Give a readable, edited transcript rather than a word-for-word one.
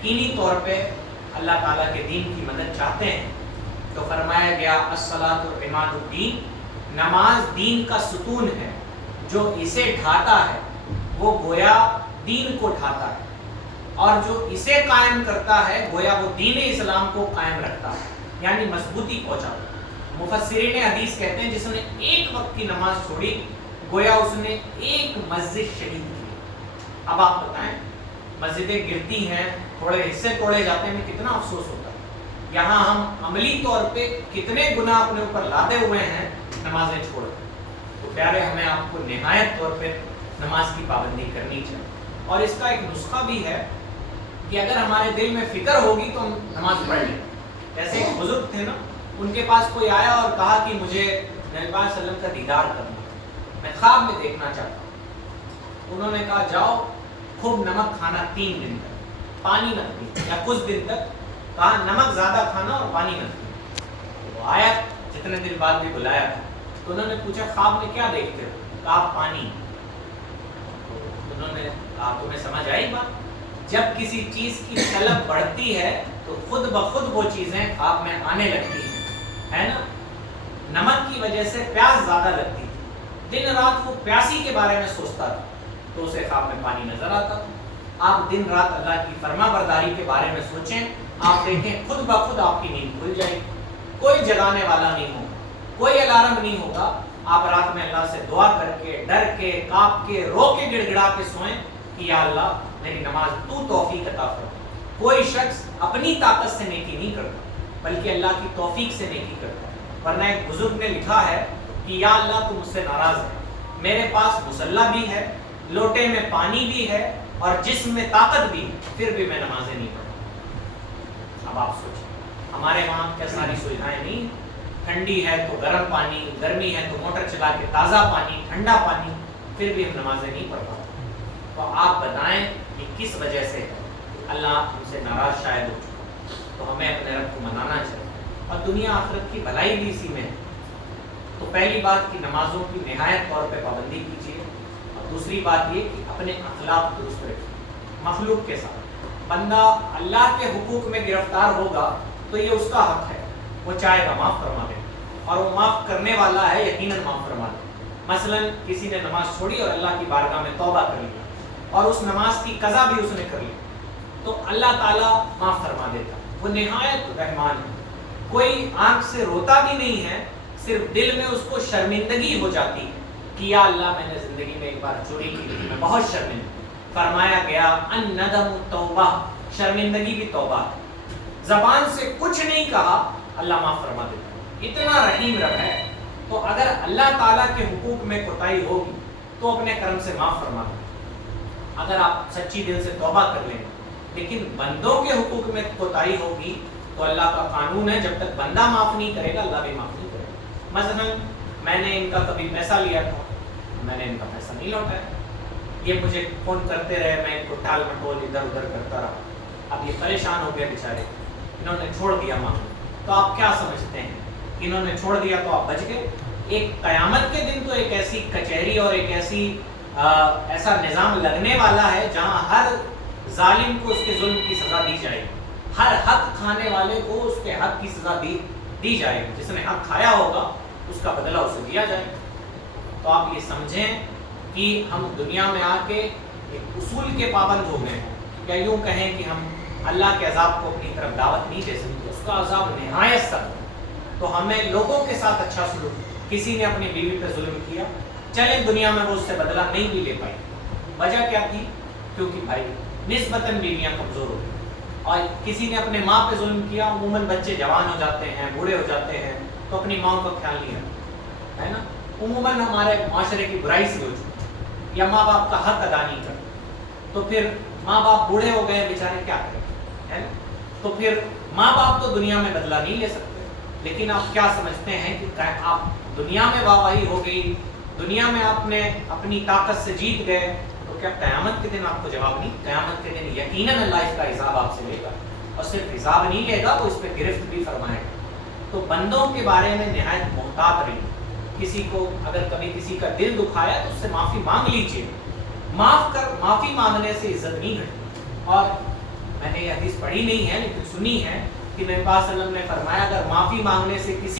یقینی طور پہ اللہ تعالیٰ کے دین کی مدد چاہتے ہیں تو فرمایا گیا الصلاۃ عماد الدین، نماز دین کا ستون ہے، جو اسے ڈھاتا ہے وہ گویا دین کو ڈھاتا ہے، اور جو اسے قائم کرتا ہے گویا وہ دین اسلام کو قائم رکھتا ہے، یعنی مضبوطی پہنچاتا ہے۔ مفسرین حدیث کہتے ہیں جس نے ایک وقت کی نماز چھوڑی گویا اس نے ایک مسجد شہید کی۔ اب آپ بتائیں، مسجدیں گرتی ہیں، تھوڑے حصے توڑے جاتے ہیں، کتنا افسوس ہوتا ہے۔ یہاں ہم عملی طور پہ کتنے گناہ اپنے اوپر لادے ہوئے ہیں نمازیں چھوڑ کر۔ تو پیارے، ہمیں آپ کو نہایت طور پہ نماز کی پابندی کرنی چاہیے، اور اس کا ایک نسخہ بھی ہے کہ اگر ہمارے دل میں فکر ہوگی تو ہم نماز پڑھ لیں۔ جیسے ایک بزرگ تھے نا، ان کے پاس کوئی آیا اور کہا کہ مجھے نبی پاک صلی اللہ علیہ وسلم کا دیدار کرنا، میں خواب میں دیکھنا چاہتا ہوں۔ انہوں نے کہا جاؤ خوب نمک کھانا 3 دن تک، پانی مت پینا، یا کچھ دن تک کہا نمک زیادہ کھانا اور پانی مت پینا۔ وہ آیا، جتنے دن بعد بھی بلایا تھا، تو انہوں نے پوچھا خواب میں کیا دیکھتے ہو؟ کہا پانی۔ انہوں نے کہا تمہیں سمجھ آئی بات؟ جب کسی چیز کی طلب بڑھتی ہے تو خود بخود وہ چیزیں خواب میں آنے لگتی ہیں، ہے نا؟ نمک کی وجہ سے پیاس زیادہ لگتی تھی، دن رات وہ پیاسی کے بارے میں سوچتا تھا تو اسے خواب میں پانی نظر آتا تھا۔ آپ دن رات اللہ کی فرما برداری کے بارے میں سوچیں، آپ دیکھیں خود بخود آپ کی نیند کھل جائے گی، کوئی جگانے والا نہیں ہوگا، کوئی الارم نہیں ہوگا۔ آپ رات میں اللہ سے دعا کر کے، ڈر کے، کاپ کے، رو کے، گڑ گڑا کے سوئیں کہ یا اللہ میری نماز تو توفیق عطا فرما۔ کوئی شخص اپنی طاقت سے نیکی نہیں کرتا بلکہ اللہ کی توفیق سے نیکی کرتا ہے، ورنہ ایک بزرگ نے لکھا ہے کہ یا اللہ تو مجھ سے ناراض ہے، میرے پاس مصلی بھی ہے، لوٹے میں پانی بھی ہے، اور جسم میں طاقت بھی ہے، پھر بھی میں نمازیں نہیں پڑھتا۔ اب آپ سوچیں، ہمارے وہاں کیا ساری سویدھائیں نہیں؟ ٹھنڈی ہے تو گرم پانی، گرمی ہے تو موٹر چلا کے تازہ پانی، ٹھنڈا پانی، پھر بھی ہم نمازیں نہیں پڑھ پاتے۔ تو آپ بتائیں کہ کس وجہ سے اللہ ہم سے ناراض شاید ہو چکا؟ تو ہمیں اپنے رب کو منانا چاہیے، اور دنیا آخرت کی بھلائی بھی اسی میں ہے۔ تو پہلی بات کہ نمازوں کی نہایت طور پہ پابندی کیجیے، اور دوسری بات یہ کہ اپنے اخلاق درست رکھیے مخلوق کے ساتھ۔ بندہ اللہ کے حقوق میں گرفتار ہوگا تو یہ اس کا حق ہے، وہ چاہے گا معاف فرما دے، اور وہ معاف کرنے والا ہے، یقیناً معاف فرما دے۔ مثلا کسی نے نماز چھوڑی اور اللہ کی بارگاہ میں توبہ کر لیا، اور اس نماز کی قضا بھی اس نے کر لی، تو اللہ تعالیٰ معاف فرما دیتا۔ وہ نہایت رحمان ہے، کوئی آنکھ سے روتا بھی نہیں ہے، صرف دل میں اس کو شرمندگی ہو جاتی ہے کہ یا اللہ میں نے زندگی میں ایک بار چوری کی تھی، میں بہت شرمندہ۔ فرمایا گیا الندم توبہ، شرمندگی بھی توبہ ہے۔ زبان سے کچھ نہیں کہا، اللہ معاف فرما دیتا ہے، اتنا رحیم رب ہے۔ تو اگر اللہ تعالیٰ کے حقوق میں کوتاہی ہوگی تو اپنے کرم سے معاف فرما دے، اگر آپ سچی دل سے توبہ کر لیں۔ لیکن بندوں کے حقوق میں کوتاہی ہوگی تو اللہ کا قانون ہے جب تک بندہ معاف نہیں کرے گا اللہ بھی معاف نہیں کرے گا۔ مثلا میں نے ان کا کبھی پیسہ لیا تھا، میں نے ان کا پیسہ نہیں لوٹایا، یہ مجھے فون کرتے رہے، میں ان کو ٹال مٹول ادھر ادھر کرتا رہا، اب یہ پریشان ہو گئے بیچارے، انہوں نے چھوڑ دیا معاملہ۔ تو آپ کیا سمجھتے ہیں؟ انہوں نے چھوڑ دیا تو آپ بچ گئے؟ ایک قیامت کے دن تو ایک ایسی کچہری اور ایک ایسا نظام لگنے والا ہے جہاں ہر ظالم کو اس کے ظلم کی سزا دی جائے گی، ہر حق کھانے والے کو اس کے حق کی سزا دی جائے گی، جس نے حق کھایا ہوگا اس کا بدلہ اسے دیا جائے گا۔ تو آپ یہ سمجھیں کہ ہم دنیا میں آ کے ایک اصول کے پابند ہو گئے ہیں، یا یوں کہیں کہ ہم اللہ کے عذاب کو اپنی طرف دعوت نہیں دے سکتے، اس کا عذاب نہایت سخت ہے۔ تو ہمیں لوگوں کے ساتھ اچھا سلوک، کسی نے اپنی بیوی پہ ظلم کیا، چلے دنیا میں وہ اس سے بدلہ نہیں بھی لے پائی، وجہ کیا تھی؟ کیونکہ بھائی نسبتاً بیویاں کمزور ہوتی ہیں، اور کسی نے اپنے ماں پہ ظلم کیا، عموماً بچے جوان ہو جاتے ہیں، بوڑھے ہو جاتے ہیں، تو اپنی ماں کا خیال نہیں رکھتے، ہے نا؟ عموماً ہمارے معاشرے کی برائی سی ہو چکی ہے، یا ماں باپ کا حق ادا نہیں کرتے، تو پھر ماں باپ بوڑھے ہو گئے بیچارے، کیا کریں، ہے نا؟ تو پھر ماں باپ تو دنیا میں بدلہ نہیں لے سکتے۔ لیکن آپ کیا سمجھتے ہیں کہ آپ دنیا میں واہواہی ہو گئی، دنیا میں آپ نے اپنی طاقت سے جیت گئے، تو کیا قیامت کے دن آپ کو جواب نہیں؟ قیامت کے دن یقیناً اللہ اس کا حساب آپ سے لے گا، اور صرف حساب نہیں لے گا، وہ اس پہ گرفت بھی فرمائے گا۔ تو بندوں کے بارے میں نہایت محتاط رہیے، کسی کو اگر کبھی کسی کا دل دکھایا تو اس سے معافی مانگ لیجیے، معافی مانگنے سے عزت نہیں گھٹتی۔ اور میں نے یہ حدیث پڑھی نہیں ہے لیکن سنی ہے کہ نبی پاک صلی اللہ علیہ وسلم نے فرمایا اگر معافی مانگنے سے کسی